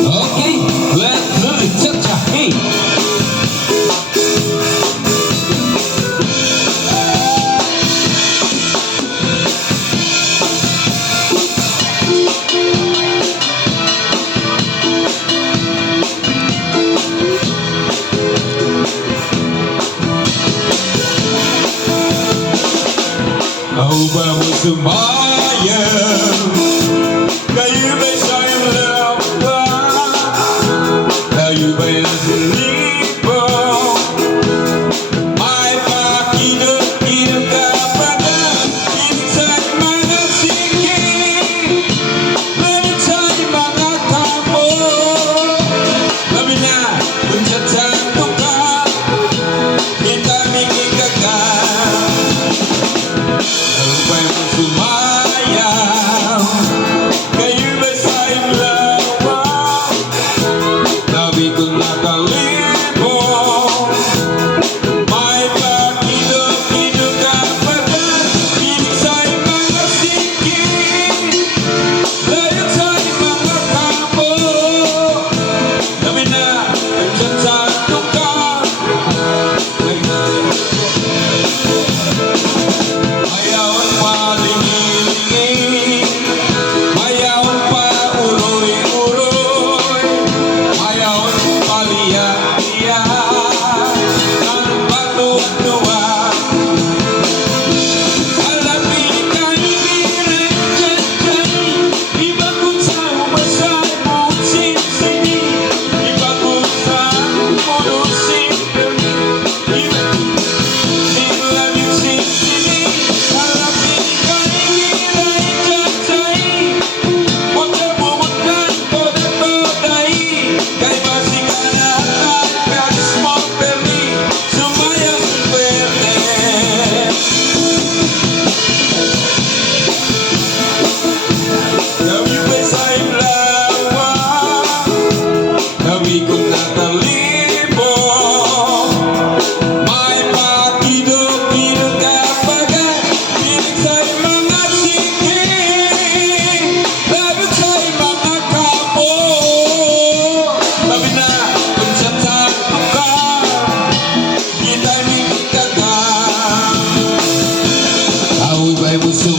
Okay, let's do it. Cha-cha, hey. Oh, vamos semayang, kayu bersayang lepas, kayu berselipung, mai pagi hidup kepada insan mana sikit, lebih cari mana kamu, lebih nak mencatat tukar, kita bikin gagal. Sampai bersemayam, kayu bersayang lepas, tapi ku nak kalipun, mai pagi hidup kepada ini saya bangga sikit, layak saya bangga kamu, tapi nak mencatat tukar. Mayawan paling ingin, mayawan pa uroy-uroy, mayawan palian-lian, tanpa tuan-tuan. Alam ini kami direjeki, ibaku tahu masai musim sini, ibaku tahu musim demi, ibaku lagi sini. Alam ini kami direjeki, wajar bukan kodai, kai masih kanan semua beli, semua yang beli. Kami bersayang lawan, kami guna kalipun, mai pagi hidup kapagan, milik saya mengasihki, lalu saya mengakamu, tapi nak mencatat tukar, kita ini gagal. Tahu baik musuh.